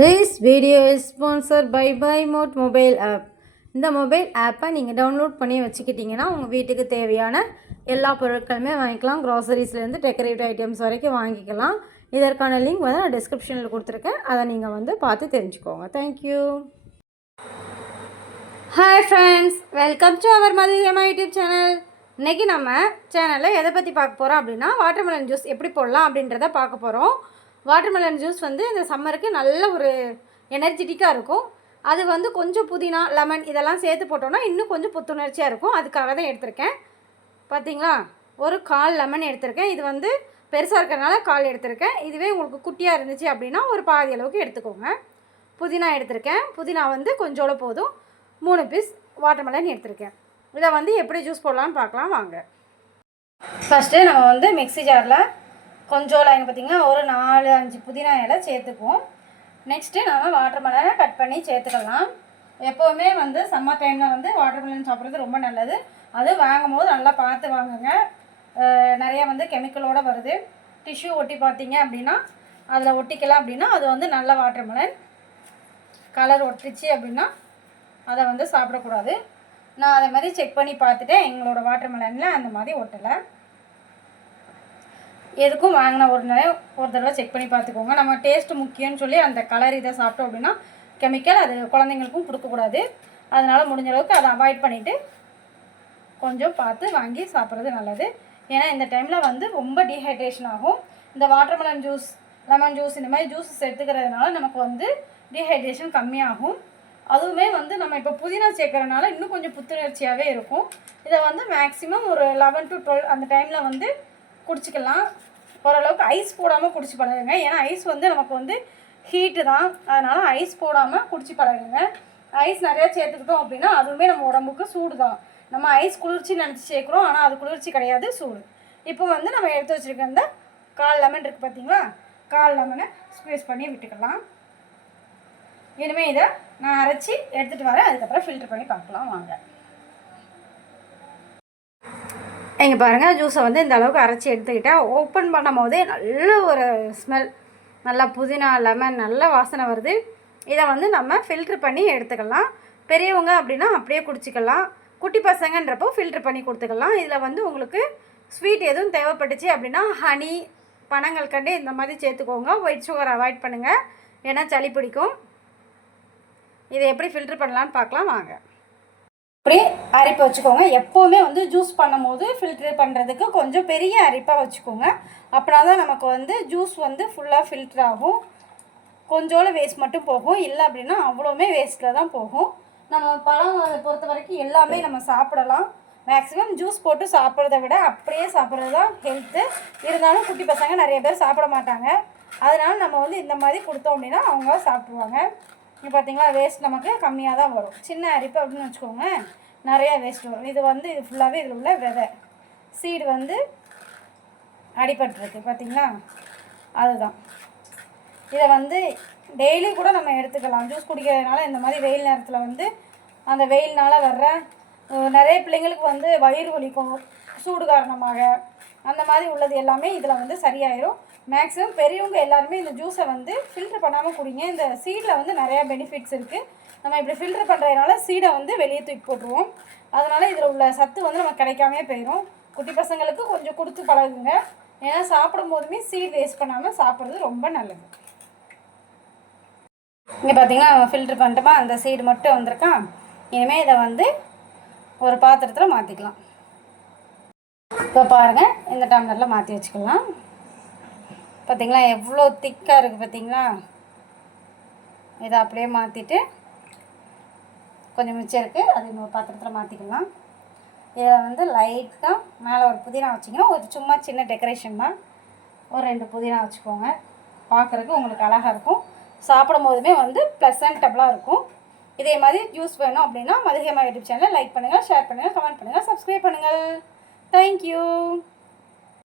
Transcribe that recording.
This video is sponsor by by mod mobile app இந்த mobile ஆப்பை நீங்கள் download பண்ணி வச்சுக்கிட்டிங்கன்னா உங்கள் வீட்டுக்கு தேவையான எல்லா பொருட்களுமே வாங்கிக்கலாம். க்ராசரிஸ்லேருந்து டெக்கரேட்டிவ் ஐட்டம்ஸ் வரைக்கும் வாங்கிக்கலாம். இதற்கான லிங்க் வந்து நான் டிஸ்கிரிப்ஷனில் கொடுத்துருக்கேன். அதை நீங்கள் வந்து பார்த்து தெரிஞ்சுக்கோங்க. Thank you hi friends welcome to our மதியமா YouTube channel இன்றைக்கி நம்ம சேனலில் எதை பற்றி பார்க்க போகிறோம் அப்படின்னா வாட்டர்மெலன் ஜூஸ் எப்படி போடலாம் அப்படின்றத பார்க்க போகிறோம் வாட்டர்மெலன் ஜூஸ் வந்து இந்த சம்மருக்கு நல்ல ஒரு எனர்ஜெட்டிக்காக இருக்கும். அது வந்து கொஞ்சம் புதினா லெமன் இதெல்லாம் சேர்த்து போட்டோன்னா இன்னும் கொஞ்சம் புத்துணர்ச்சியாக இருக்கும். அதுக்காக தான் எடுத்திருக்கேன். பார்த்தீங்களா ஒரு கால் லெமன் எடுத்திருக்கேன். இது வந்து பெருசாக இருக்கிறனால கால் எடுத்திருக்கேன். இதுவே உங்களுக்கு குட்டியாக இருந்துச்சு அப்படின்னா ஒரு பாதி அளவுக்கு எடுத்துக்கோங்க. புதினா எடுத்திருக்கேன். புதினா வந்து கொஞ்சோட போதும். மூணு பீஸ் வாட்டர்மெலன் எடுத்திருக்கேன். இதை வந்து எப்படி ஜூஸ் போடலான்னு பார்க்கலாம். வாங்க. ஃபஸ்ட்டு நம்ம வந்து மிக்ஸி ஜாரில் கொஞ்சம் லைன் பார்த்திங்கன்னா ஒரு நாலு அஞ்சு புதினா இலை சேர்த்துக்குவோம். நெக்ஸ்ட்டு நம்ம வாட்டர்மெலனை கட் பண்ணி சேர்த்துக்கலாம். எப்போவுமே வந்து சம்மர் டைமில் வந்து வாட்டர்மெலன் சாப்பிட்றது ரொம்ப நல்லது. அது வாங்கும் போது நல்லா பார்த்து வாங்குங்க. நிறையா வந்து கெமிக்கலோடு வருது. டிஷ்யூ ஒட்டி பார்த்தீங்க அப்படின்னா அதில் ஒட்டிக்கலாம் அப்படின்னா அது வந்து நல்ல வாட்டர்மெலன் கலர் ஒட்டிச்சு அப்படின்னா அதை வந்து சாப்பிடக்கூடாது. நான் அதை மாதிரி செக் பண்ணி பார்த்துட்டேன். எங்களோட வாட்டர்மெலனில் அந்த மாதிரி ஒட்டலை. எதுக்கும் வாங்கின ஒரு நேரம் ஒரு தடவை செக் பண்ணி பார்த்துக்கோங்க. நம்ம டேஸ்ட்டு முக்கியம்னு சொல்லி அந்த கலர் இதை சாப்பிட்டோம் அப்படின்னா கெமிக்கல் அது குழந்தைங்களுக்கும் கொடுக்கக்கூடாது. அதனால் முடிஞ்ச அளவுக்கு அதை அவாய்ட் பண்ணிவிட்டு கொஞ்சம் பார்த்து வாங்கி சாப்பிட்றது நல்லது. ஏன்னா இந்த டைமில் வந்து ரொம்ப டீஹைட்ரேஷன் ஆகும். இந்த வாட்டர்மெலன் ஜூஸ் லெமன் ஜூஸ் இந்த மாதிரி ஜூஸஸ் எடுத்துக்கிறதுனால நமக்கு வந்து டீஹைட்ரேஷன் கம்மியாகும். அதுவுமே வந்து நம்ம இப்போ புதினா சேர்க்கறதுனால இன்னும் கொஞ்சம் புத்துணர்ச்சியாகவே இருக்கும். இதை வந்து மேக்ஸிமம் ஒரு லெவன் டு டுவெல் அந்த டைமில் வந்து குடிச்சிக்கலாம். ஓரளவுக்கு ஐஸ் போடாமல் குடிச்சு பழகுங்க. ஏன்னா ஐஸ் வந்து நமக்கு வந்து ஹீட்டு தான். அதனால் ஐஸ் போடாமல் குடிச்சு பழகுங்க. ஐஸ் நிறையா சேர்த்துக்கிட்டோம் அப்படின்னா அதுவுமே நம்ம உடம்புக்கு சூடு தான். நம்ம ஐஸ் குளிர்ச்சி நினச்சி சேர்க்குறோம். ஆனால் அது குளிர்ச்சி கிடையாது சூடு. இப்போ வந்து நம்ம எடுத்து வச்சுருக்க இந்த கால் லெமன் இருக்குது பார்த்தீங்களா? கால் லெமனை ஸ்க்வீஸ் பண்ணி விட்டுக்கலாம். இனிமேல் இதை நான் அரைச்சி எடுத்துகிட்டு வரேன். அதுக்கப்புறம் ஃபில்டர் பண்ணி பார்க்கலாம். வாங்க. இங்கே பாருங்கள் ஜூஸை வந்து இந்த அளவுக்கு அரைச்சி எடுத்துக்கிட்டேன் ஓப்பன் பண்ணும் போதே நல்ல ஒரு ஸ்மெல் நல்லா புதினா லெமன் நல்ல வாசனை வருது. இதை வந்து நம்ம ஃபில்ட்ரு பண்ணி எடுத்துக்கலாம். பெரியவங்க அப்படின்னா அப்படியே குடிச்சிக்கலாம். குட்டி பசங்கன்றப்போ ஃபில்ட்ரு பண்ணி கொடுத்துக்கலாம். இதில் வந்து உங்களுக்கு ஸ்வீட் எதுவும் தேவைப்பட்டுச்சு அப்படின்னா ஹனி பனங்கள் கண்டு இந்த மாதிரி சேர்த்துக்கோங்க. ஒயிட் சுகர் அவாய்ட் பண்ணுங்கள் ஏன்னா சளி பிடிக்கும். இதை எப்படி ஃபில்ட்ரு பண்ணலான்னு பார்க்கலாம். வாங்க. இப்படி அரிப்பை வச்சுக்கோங்க. எப்போவுமே வந்து ஜூஸ் பண்ணும்போது ஃபில்ட்ரு பண்ணுறதுக்கு கொஞ்சம் பெரிய அரிப்பாக வச்சுக்கோங்க. அப்படின்னா தான் நமக்கு வந்து ஜூஸ் வந்து ஃபுல்லாக ஃபில்ட்ரு ஆகும். கொஞ்சோட வேஸ்ட் மட்டும் போகும். இல்லை அப்படின்னா அவ்வளோவுமே வேஸ்ட்டில் தான் போகும். நம்ம பழம் பொறுத்த வரைக்கும் எல்லாமே நம்ம சாப்பிடலாம். மேக்ஸிமம் ஜூஸ் போட்டு சாப்பிட்றத விட அப்படியே சாப்பிட்றது தான் ஹெல்த்து இருந்தாலும் குட்டி பசங்க நிறைய பேர் சாப்பிட மாட்டாங்க. அதனால நம்ம வந்து இந்த மாதிரி கொடுத்தோம் அப்படின்னா அவங்க சாப்பிட்ருவாங்க இங்கே பார்த்தீங்களா வேஸ்ட் நமக்கு கம்மியாக தான் வரும். சின்ன அரிப்பு அப்படின்னு வச்சுக்கோங்க. நிறையா வேஸ்ட் வரும். இது வந்து இது ஃபுல்லாகவே இதில் உள்ள விதை. சீடு வந்து அடிபட்டுருக்கு பார்த்தீங்களா அதுதான். இதை வந்து டெய்லி கூட நம்ம எடுத்துக்கலாம். ஜூஸ் குடிக்கிறதுனால இந்த மாதிரி வெயில் நேரத்தில் வந்து அந்த வெயில்னால வர்ற நிறைய பிள்ளைங்களுக்கு வந்து வயிறு வலிக்கும். சூடு காரணமாக அந்த மாதிரி உள்ளது எல்லாமே இதில் வந்து சரியாயிரும். மேக்ஸிமம் பெரியவங்க எல்லாருமே இந்த ஜூஸை வந்து ஃபில்டர் பண்ணாமல் குடிங்க. இந்த சீடில் வந்து நிறையா பெனிஃபிட்ஸ் இருக்குது நம்ம இப்படி ஃபில்டர் பண்ணுறதுனால சீடை வந்து வெளியே தூக்கி போட்டுருவோம். அதனால் இதில் உள்ள சத்து வந்து நமக்கு கிடைக்காமே போயிடும் குட்டி பசங்களுக்கு கொஞ்சம் கொடுத்து பழகுங்க. ஏன்னா சாப்பிடும் போதுமே சீட் வேஸ்ட் பண்ணாமல் சாப்பிட்றது ரொம்ப நல்லது. இங்கே பார்த்தீங்கன்னா ஃபில்ட்ரு பண்ணிட்டோமா? அந்த சீடு மட்டும் வந்திருக்கான் இனிமேல் இதை வந்து ஒரு பாத்திரத்தில் மாற்றிக்கலாம் இப்போ பாருங்கள் இந்த டம்ளரில் மாற்றி வச்சுக்கலாம். பார்த்திங்களா எவ்வளோ திக்காக இருக்குது பார்த்திங்களா இதை அப்படியே மாற்றிட்டு கொஞ்சம் மிச்சம் இருக்குது அது இன்னொரு பாத்திரத்தில் மாற்றிக்கலாம் இதில் வந்து லைட்டாக மேலே ஒரு புதினா வச்சிங்கன்னா ஒரு சும்மா சின்ன டெக்கரேஷன் தான். ஒரு ரெண்டு புதினா வச்சுக்கோங்க. பார்க்குறதுக்கு உங்களுக்கு அழகாக இருக்கும். சாப்பிடும் போதுமே வந்து ப்ளசன்டபுளாக இருக்கும். இதே மாதிரி ஜூஸ் வேணும் அப்படின்னா மதியமாக யூடியூப் சேனலை லைக் பண்ணுங்கள் ஷேர் பண்ணுங்கள் கமெண்ட் பண்ணுங்கள் சப்ஸ்கிரைப் பண்ணுங்கள். Thank you